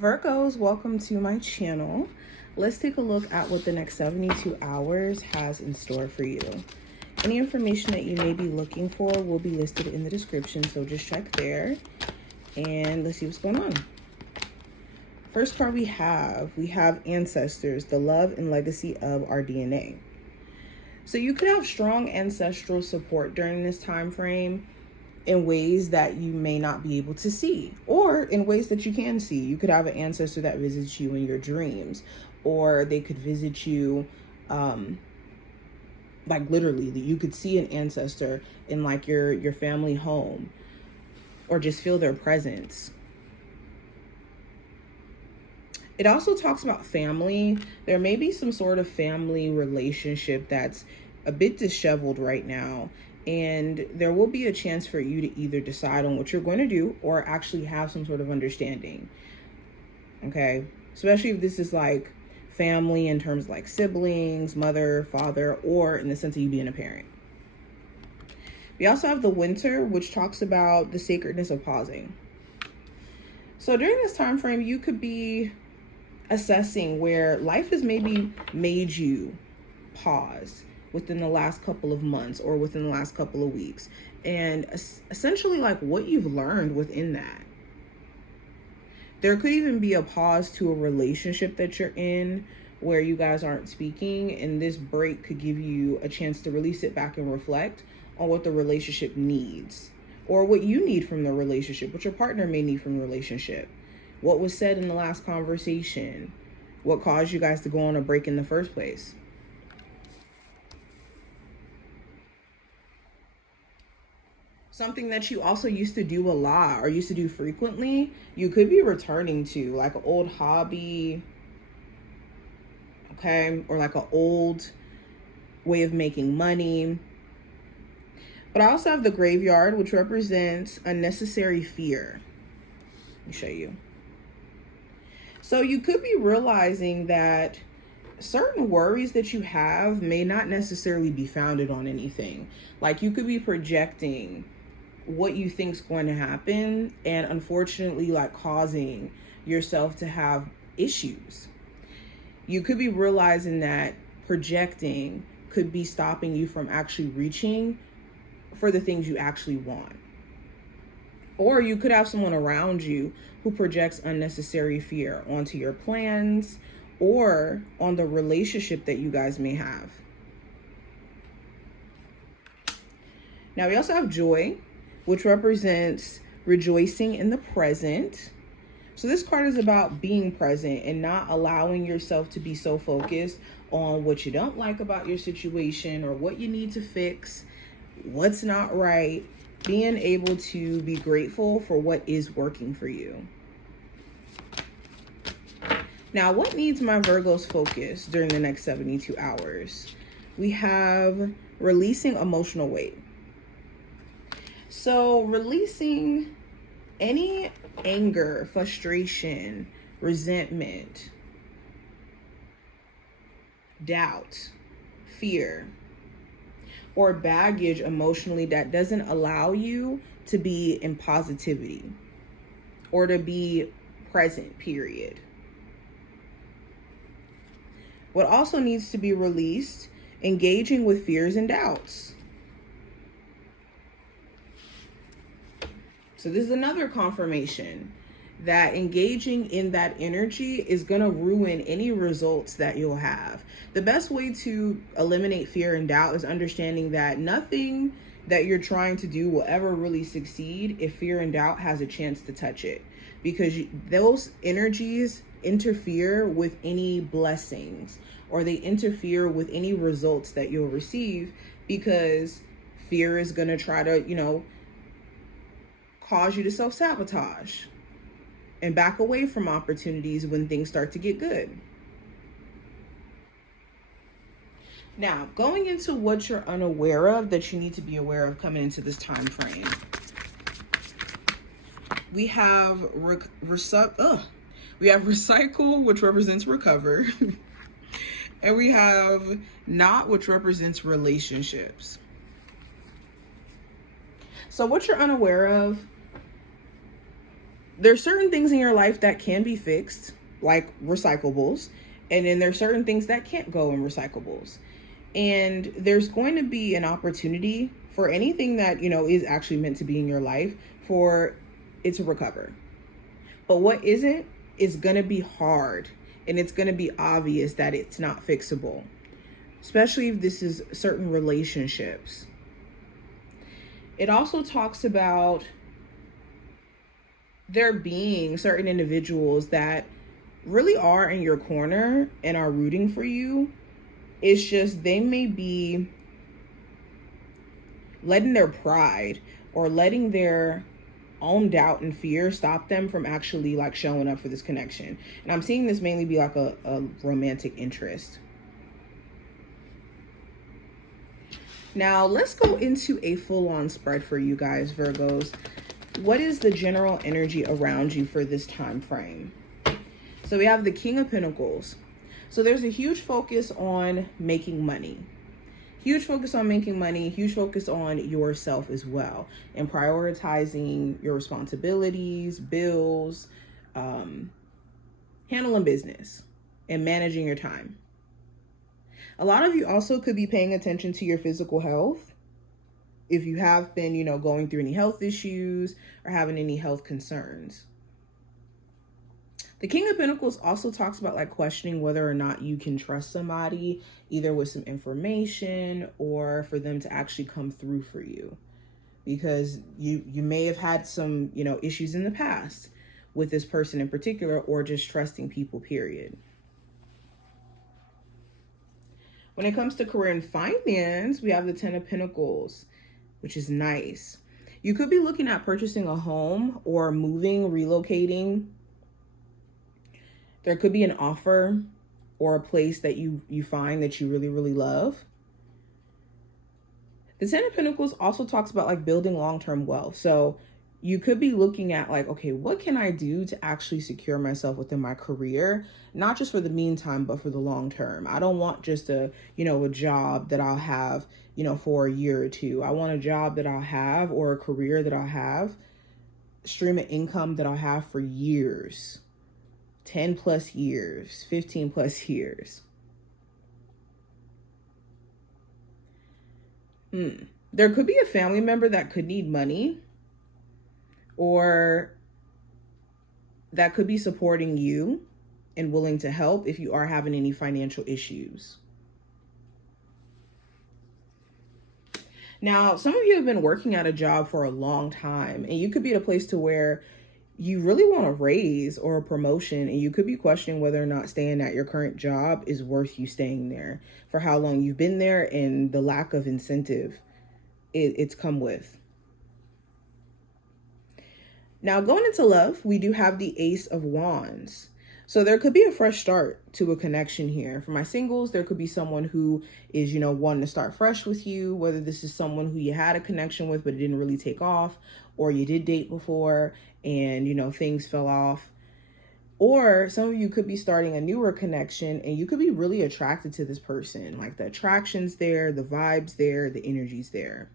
Virgos, welcome to my channel. Let's take a look at what the next 72 hours has in store for you. Any information that you may be looking for will be listed in the description, so just check there and let's see what's going on. First card we have Ancestors, the love and legacy of our DNA. So you could have strong ancestral support during this time frame in ways that you may not be able to see, or in ways that you can see. You could have an ancestor that visits you in your dreams, or they could visit you like literally, you could see an ancestor in like your family home, or just feel their presence. It also talks about family. There may be some sort of family relationship that's a bit disheveled right now, and there will be a chance for you to either decide on what you're going to do or actually have some sort of understanding. Okay, especially if this is like family in terms of like siblings, mother, father, or in the sense of you being a parent. We also have the Winter, which talks about the sacredness of pausing. So during this time frame, you could be assessing where life has maybe made you pause within the last couple of months or within the last couple of weeks, and essentially like what you've learned within that. There could even be a pause to a relationship that you're in where you guys aren't speaking, and this break could give you a chance to really sit back and reflect on what the relationship needs, or what you need from the relationship, what your partner may need from the relationship, what was said in the last conversation, what caused you guys to go on a break in the first place. Something that you also used to do a lot or used to do frequently, you could be returning to, like an old hobby, okay, or like an old way of making money. But I also have the Graveyard, which represents unnecessary fear. Let me show you. So you could be realizing that certain worries that you have may not necessarily be founded on anything. Like you could be projecting what you think's going to happen, and unfortunately like causing yourself to have issues. You could be realizing that projecting could be stopping you from actually reaching for the things you actually want. Or you could have someone around you who projects unnecessary fear onto your plans or on the relationship that you guys may have. Now we also have Joy, which represents rejoicing in the present. So this card is about being present and not allowing yourself to be so focused on what you don't like about your situation or what you need to fix, what's not right. Being able to be grateful for what is working for you. Now, what needs my Virgo's focus during the next 72 hours? We have releasing emotional weight. So releasing any anger, frustration, resentment, doubt, fear, or baggage emotionally that doesn't allow you to be in positivity or to be present, period. What also needs to be released, engaging with fears and doubts. So this is another confirmation that engaging in that energy is going to ruin any results that you'll have. The best way to eliminate fear and doubt is understanding that nothing that you're trying to do will ever really succeed if fear and doubt has a chance to touch it, because those energies interfere with any blessings, or they interfere with any results that you'll receive, because fear is going to try to, cause you to self-sabotage and back away from opportunities when things start to get good. Now, going into what you're unaware of that you need to be aware of coming into this time frame. We have recycle, which represents recover. And we have not, which represents relationships. So what you're unaware of There's certain things in your life that can be fixed, like recyclables, and then there's certain things that can't go in recyclables. And there's going to be an opportunity for anything that, is actually meant to be in your life for it to recover. But what isn't is going to be hard, and it's going to be obvious that it's not fixable, especially if this is certain relationships. It also talks about there being certain individuals that really are in your corner and are rooting for you. It's just they may be letting their pride or letting their own doubt and fear stop them from actually like showing up for this connection. And I'm seeing this mainly be like a romantic interest. Now let's go into a full-on spread for you guys, Virgos. What is the general energy around you for this time frame? So we have the King of Pentacles. So there's a huge focus on making money. Huge focus on making money, huge focus on yourself as well, and prioritizing your responsibilities, bills, handling business, and managing your time. A lot of you also could be paying attention to your physical health. If you have been, going through any health issues or having any health concerns. The King of Pentacles also talks about like questioning whether or not you can trust somebody, either with some information or for them to actually come through for you. Because you may have had some, issues in the past with this person in particular, or just trusting people, period. When it comes to career and finance, we have the Ten of Pentacles, which is nice. You could be looking at purchasing a home or moving, relocating. There could be an offer or a place that you find that you really, really love. The Ten of Pentacles also talks about like building long-term wealth. So you could be looking at like, okay, what can I do to actually secure myself within my career? Not just for the meantime, but for the long term. I don't want just a job that I'll have, for a year or two. I want a job that I'll have, or a career that I'll have, stream of income that I'll have for years. 10 plus years, 15 plus years. There could be a family member that could need money, or that could be supporting you and willing to help if you are having any financial issues. Now, some of you have been working at a job for a long time, and you could be at a place to where you really want a raise or a promotion, and you could be questioning whether or not staying at your current job is worth you staying there for how long you've been there and the lack of incentive it's come with. Now, going into love, we do have the Ace of Wands. So there could be a fresh start to a connection here. For my singles, there could be someone who is, wanting to start fresh with you, whether this is someone who you had a connection with, but it didn't really take off, or you did date before and, things fell off. Or some of you could be starting a newer connection and you could be really attracted to this person. Like the attraction's there, the vibe's there, the energy's there.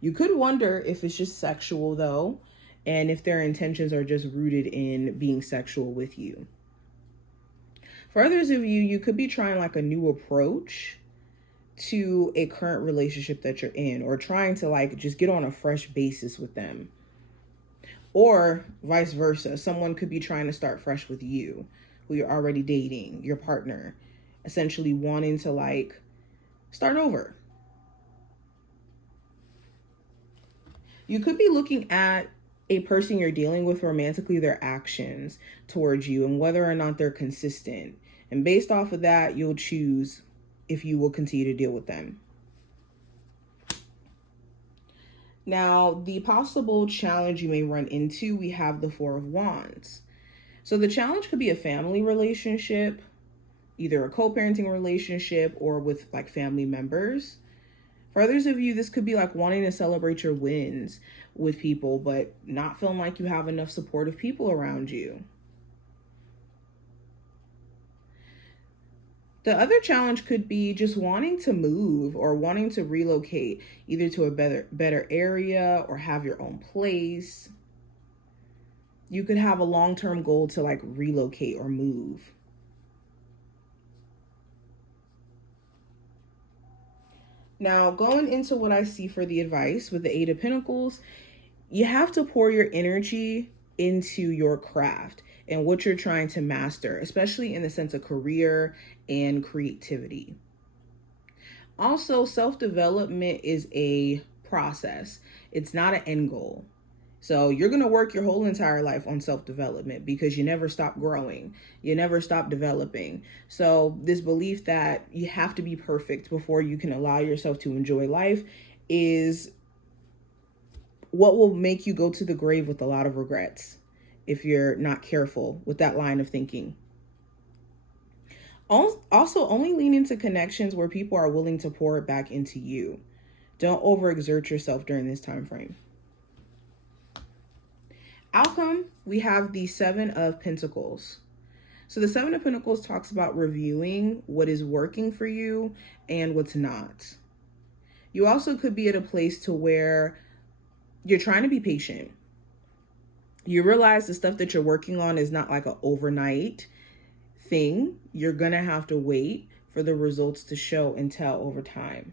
You could wonder if it's just sexual though, and if their intentions are just rooted in being sexual with you. For others of you, you could be trying like a new approach to a current relationship that you're in, or trying to like just get on a fresh basis with them. Or vice versa, someone could be trying to start fresh with you, who you're already dating, your partner, essentially wanting to like start over. You could be looking at a person you're dealing with romantically, their actions towards you and whether or not they're consistent. And based off of that, you'll choose if you will continue to deal with them. Now, the possible challenge you may run into, we have the Four of Wands. So the challenge could be a family relationship, either a co-parenting relationship or with like family members. For others of you, this could be like wanting to celebrate your wins with people, but not feeling like you have enough supportive people around you. The other challenge could be just wanting to move or wanting to relocate, either to a better area or have your own place. You could have a long-term goal to like relocate or move. Now, going into what I see for the advice with the Eight of Pentacles, you have to pour your energy into your craft and what you're trying to master, especially in the sense of career and creativity. Also, self-development is a process. It's not an end goal. So you're going to work your whole entire life on self-development because you never stop growing. You never stop developing. So this belief that you have to be perfect before you can allow yourself to enjoy life is what will make you go to the grave with a lot of regrets if you're not careful with that line of thinking. Also, only lean into connections where people are willing to pour it back into you. Don't overexert yourself during this time frame. Outcome, we have the Seven of Pentacles. So the Seven of Pentacles talks about reviewing what is working for you and what's not. You also could be at a place to where you're trying to be patient. You realize the stuff that you're working on is not like an overnight thing. You're going to have to wait for the results to show and tell over time.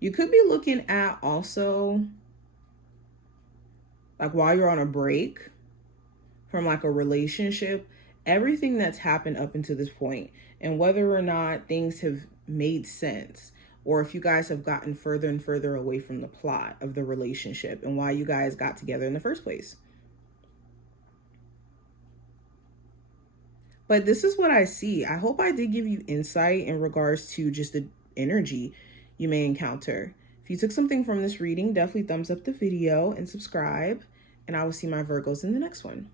You could be looking at also, like while you're on a break from like a relationship, everything that's happened up until this point and whether or not things have made sense, or if you guys have gotten further and further away from the plot of the relationship and why you guys got together in the first place. But this is what I see. I hope I did give you insight in regards to just the energy you may encounter. If you took something from this reading, definitely thumbs up the video and subscribe. And I will see my Virgos in the next one.